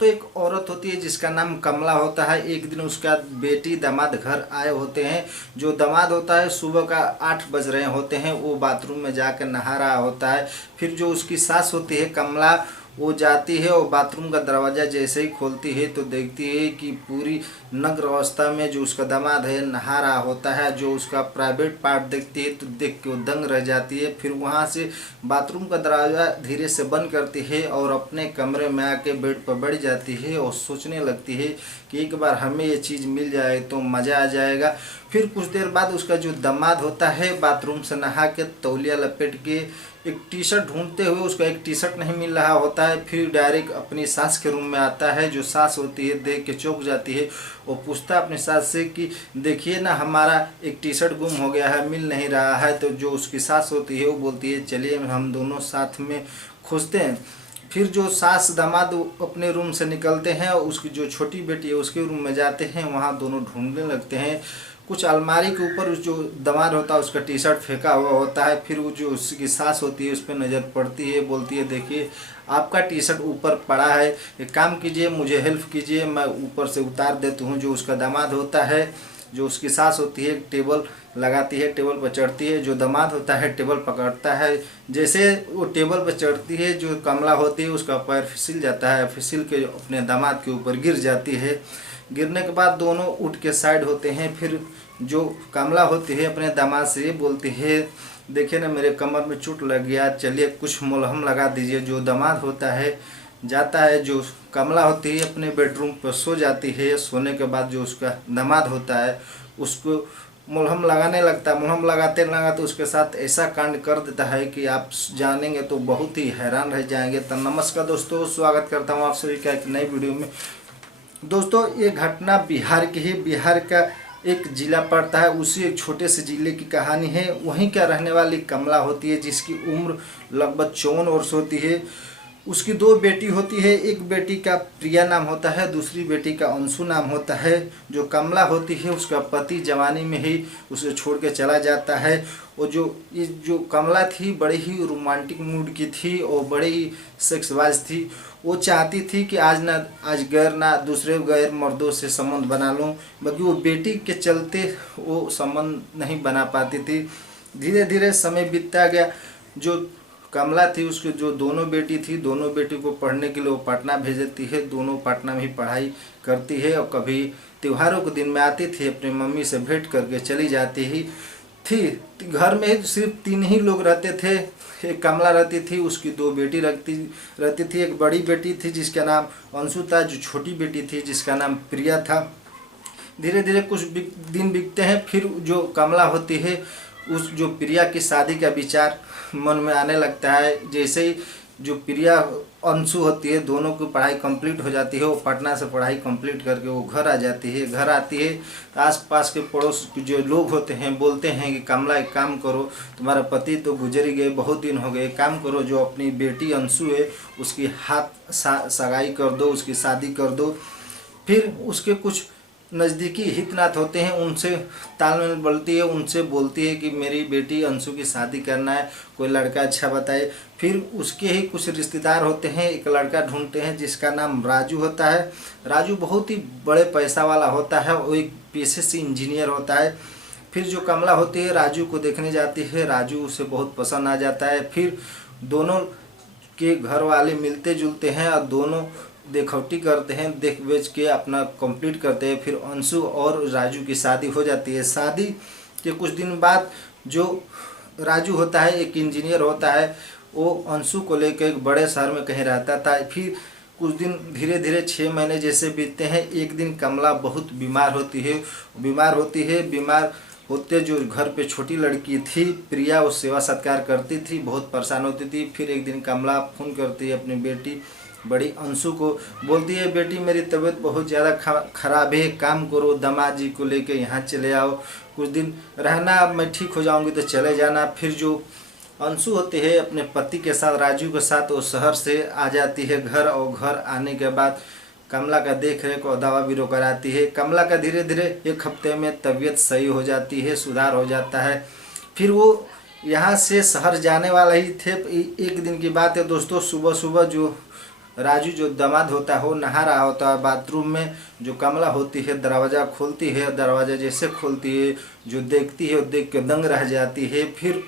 तो एक औरत होती है जिसका नाम कमला होता है। एक दिन उसका बेटी दामाद घर आए होते हैं। जो दामाद होता है सुबह का 8 बज रहे होते हैं, वो बाथरूम में जाकर नहा रहा होता है। फिर जो उसकी सास होती है कमला, वो जाती है और बाथरूम का दरवाज़ा जैसे ही खोलती है तो देखती है कि पूरी नग्न अवस्था में जो उसका दामाद है नहा रहा होता है। जो उसका प्राइवेट पार्ट देखती है तो देख के वो दंग रह जाती है। फिर वहाँ से बाथरूम का दरवाज़ा धीरे से बंद करती है और अपने कमरे में आके बेड पर बैठ जाती है और सोचने लगती है कि एक बार हमें ये चीज़ मिल जाए तो मज़ा आ जाएगा। फिर कुछ देर बाद उसका जो दामाद होता है बाथरूम से नहा के तौलिया लपेट के एक टी शर्ट ढूंढते हुए उसका एक टी शर्ट नहीं मिल रहा होता है। फिर डायरेक्ट अपनी सास के रूम में आता है। जो सास होती है देख के चौंक जाती है और पूछता है अपनी सास से कि देखिए ना, हमारा एक टी शर्ट गुम हो गया है, मिल नहीं रहा है। तो जो उसकी सास होती है वो बोलती है चलिए हम दोनों साथ में खोजते हैं। फिर जो सास दामाद अपने रूम से निकलते हैं और उसकी जो छोटी बेटी है उसके रूम में जाते हैं। वहाँ दोनों ढूंढने लगते हैं। कुछ अलमारी के ऊपर जो दामाद होता है उसका टी शर्ट फेंका हुआ होता है। फिर वो जो उसकी सास होती है उस पर नज़र पड़ती है, बोलती है देखिए आपका टी शर्ट ऊपर पड़ा है, एक काम कीजिए मुझे हेल्प कीजिए, मैं ऊपर से उतार देती हूँ। जो उसका दामाद होता है, जो उसकी सास होती है टेबल लगाती है, टेबल पर चढ़ती है। जो दामाद होता है टेबल पकड़ता है। जैसे वो टेबल पर चढ़ती है जो कमला होती है उसका पैर फिसल जाता है, फिसल के अपने दामाद के ऊपर गिर जाती है। गिरने के बाद दोनों उठ के साइड होते हैं। फिर जो कमला होती है अपने दामाद से ये बोलती है देखिए ना मेरे कमर में चोट लग गया, चलिए कुछ मलहम लगा दीजिए। जो दामाद होता है जाता है। जो कमला होती है अपने बेडरूम पर सो जाती है। सोने के बाद जो उसका दामाद होता है उसको मलहम लगाने लगता है। मलहम लगाते लगाते उसके साथ ऐसा कांड कर देता है कि आप जानेंगे तो बहुत ही हैरान रह जाएंगे। तो नमस्कार दोस्तों, स्वागत करता हूँ आप सभी का एक नई वीडियो में। दोस्तों ये घटना बिहार की ही, बिहार का एक ज़िला पड़ता है, उसी एक छोटे से ज़िले की कहानी है। वहीं का रहने वाली कमला होती है जिसकी उम्र लगभग 54 वर्ष होती है। उसकी 2 बेटी होती है। एक बेटी का प्रिया नाम होता है, दूसरी बेटी का अंशु नाम होता है। जो कमला होती है उसका पति जवानी में ही उसे छोड़ के चला जाता है। और जो कमला थी बड़ी ही रोमांटिक मूड की थी और बड़ी ही सेक्सबाज थी। वो चाहती थी कि आज गैर ना दूसरे गैर मर्दों से संबंध बना लूं, बाकी वो बेटी के चलते वो संबंध नहीं बना पाती थी। धीरे धीरे समय बीतता गया। जो कमला थी उसकी जो दोनों बेटी थी, दोनों बेटी को पढ़ने के लिए वो पटना भेज देती है। दोनों पटना में ही पढ़ाई करती है और कभी त्योहारों के दिन में आती थी, अपनी मम्मी से भेंट करके चली जाती ही थी। घर में सिर्फ 3 ही लोग रहते थे। एक कमला रहती थी, उसकी 2 बेटी रहती थी। एक बड़ी बेटी थी जिसका नाम अंशु था, जो छोटी बेटी थी जिसका नाम प्रिया था। धीरे धीरे कुछ दिन बीतते हैं। फिर जो कमला होती है उस जो प्रिया की शादी का विचार मन में आने लगता है। जैसे ही जो प्रिया अंशु होती है दोनों की पढ़ाई कंप्लीट हो जाती है, वो पटना से पढ़ाई कंप्लीट करके वो घर आ जाती है। घर आती है तो आसपास के पड़ोस जो लोग होते हैं बोलते हैं कि कमला एक काम करो, तुम्हारा पति तो गुजर ही गए, बहुत दिन हो गए, काम करो जो अपनी बेटी अंशु है उसकी हाथ सगाई कर दो, उसकी शादी कर दो। फिर उसके कुछ नज़दीकी हितनाथ होते हैं, उनसे तालमेल बढ़ती है, उनसे बोलती है कि मेरी बेटी अंशु की शादी करना है, कोई लड़का अच्छा बताए। फिर उसके ही कुछ रिश्तेदार होते हैं, एक लड़का ढूंढते हैं जिसका नाम राजू होता है। राजू बहुत ही बड़े पैसा वाला होता है, वो एक पेशे से इंजीनियर होता है। फिर जो कमला होती है राजू को देखने जाती है, राजू उसे बहुत पसंद आ जाता है। फिर दोनों के घर वाले मिलते जुलते हैं और दोनों देखौटी करते हैं, देख बेच के अपना कंप्लीट करते हैं। फिर अंशु और राजू की शादी हो जाती है। शादी के कुछ दिन बाद जो राजू होता है एक इंजीनियर होता है, वो अंशु को लेकर एक बड़े शहर में कहीं रहता था। फिर कुछ दिन धीरे धीरे 6 महीने जैसे बीतते हैं। एक दिन कमला बहुत बीमार होती है। बीमार होते जो घर पे छोटी लड़की थी प्रिया वो सेवा सत्कार करती थी, बहुत परेशान होती थी। फिर एक दिन कमला फ़ोन करती है अपनी बेटी बड़ी अंशु को, बोलती है बेटी मेरी तबीयत बहुत ज़्यादा खराब है, काम करो दामाद जी को लेके यहाँ चले आओ, कुछ दिन रहना, मैं ठीक हो जाऊँगी तो चले जाना। फिर जो अंशु होती है अपने पति के साथ राजू के साथ वो शहर से आ जाती है घर, और घर आने के बाद कमला का देख रेख और दवा बीरो कराती है। कमला का धीरे धीरे 1 हफ्ते में तबीयत सही हो जाती है, सुधार हो जाता है। फिर वो यहाँ से शहर जाने वाला ही थे। एक दिन की बात है दोस्तों, सुबह सुबह जो राजू जो दामाद होता है वो नहा रहा होता है बाथरूम में। जो कमला होती है दरवाज़ा खोलती है, दरवाज़ा जैसे खोलती है जो देखती है वो देख के दंग रह जाती है। फिर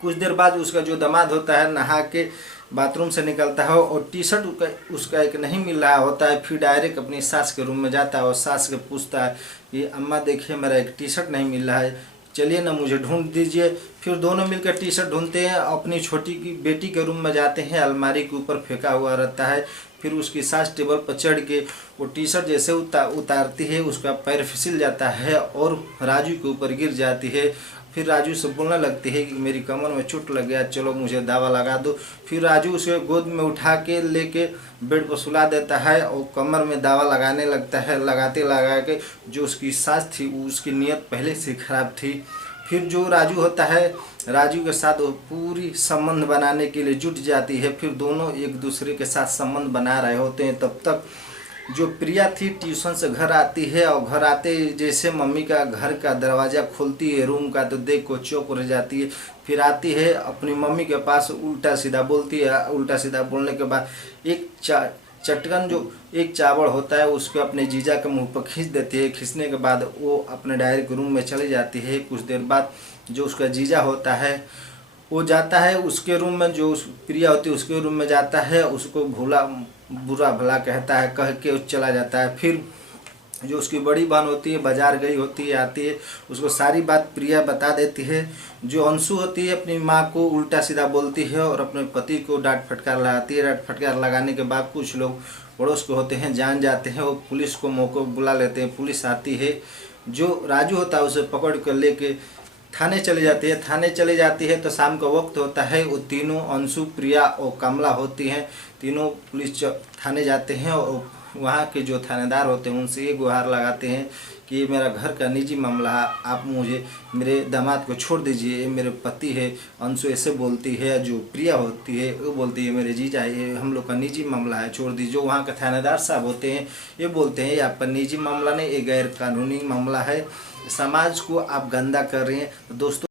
कुछ देर बाद उसका जो दामाद होता है नहा के बाथरूम से निकलता है और टी शर्ट उसका एक नहीं मिल रहा होता है। फिर डायरेक्ट अपनी सास के रूम में जाता है और सास के पूछता है कि अम्मा देखिए मेरा एक टी शर्ट नहीं मिल रहा है, चलिए ना मुझे ढूंढ दीजिए। फिर दोनों मिलकर टी शर्ट ढूंढते हैं, अपनी छोटी की बेटी के रूम में जाते हैं, अलमारी के ऊपर फेंका हुआ रहता है। फिर उसकी सास टेबल पर चढ़ के वो टी शर्ट जैसे उतारती है उसका पैर फिसल जाता है और राजू के ऊपर गिर जाती है। फिर राजू से बोलने लगती है कि मेरी कमर में चोट लग गया, चलो मुझे दवा लगा दो। फिर राजू उसे गोद में उठा के लेके बेड पर सुला देता है और कमर में दवा लगाने लगता है। लगाते लगा के जो उसकी सास थी उसकी नीयत पहले से खराब थी। फिर जो राजू होता है राजू के साथ वो पूरी संबंध बनाने के लिए जुट जाती है। फिर दोनों एक दूसरे के साथ संबंध बना रहे होते हैं। तब तक जो प्रिया थी ट्यूशन से घर आती है और घर आते जैसे मम्मी का घर का दरवाज़ा खोलती है रूम का तो देख को चौंक रह जाती है। फिर आती है अपनी मम्मी के पास, उल्टा सीधा बोलती है। उल्टा सीधा बोलने के बाद एक चटकन जो एक चावल होता है उसको अपने जीजा के मुंह पर खींच देती है। खींचने के बाद वो अपने डायरी के रूम में चली जाती है। कुछ देर बाद जो उसका जीजा होता है वो जाता है उसके रूम में, जो प्रिया होती है उसके रूम में जाता है, उसको बुरा भला कहता है, कह के चला जाता है। फिर जो उसकी बड़ी बहन होती है बाजार गई होती है, आती है, उसको सारी बात प्रिया बता देती है। जो अंशु होती है अपनी माँ को उल्टा सीधा बोलती है और अपने पति को डांट फटकार लगाती है। डांट फटकार लगाने के बाद कुछ लोग पड़ोस के होते हैं जान जाते हैं, वो पुलिस को मौके बुला लेते हैं। पुलिस आती है, जो राजू होता है उसे पकड़ कर लेके थाने चले जाती है। थाने चली जाती है तो शाम का वक्त होता है। वो तीनों अंशु, प्रिया और कमला होती हैं, तीनों पुलिस थाने जाते हैं और वहाँ के जो थानेदार होते हैं उनसे ये गुहार लगाते हैं कि ये मेरा घर का निजी मामला है, आप मुझे मेरे दामाद को छोड़ दीजिए, ये मेरे पति है। अंशु ऐसे बोलती है, जो प्रिया होती है वो बोलती है मेरे जीजा है, ये हम लोग का निजी मामला है, छोड़ दीजिए। जो वहाँ के थानेदार साहब होते हैं ये बोलते हैं ये आपका निजी मामला नहीं, ये गैर कानूनी मामला है, समाज को आप गंदा कर रहे हैं। दोस्तों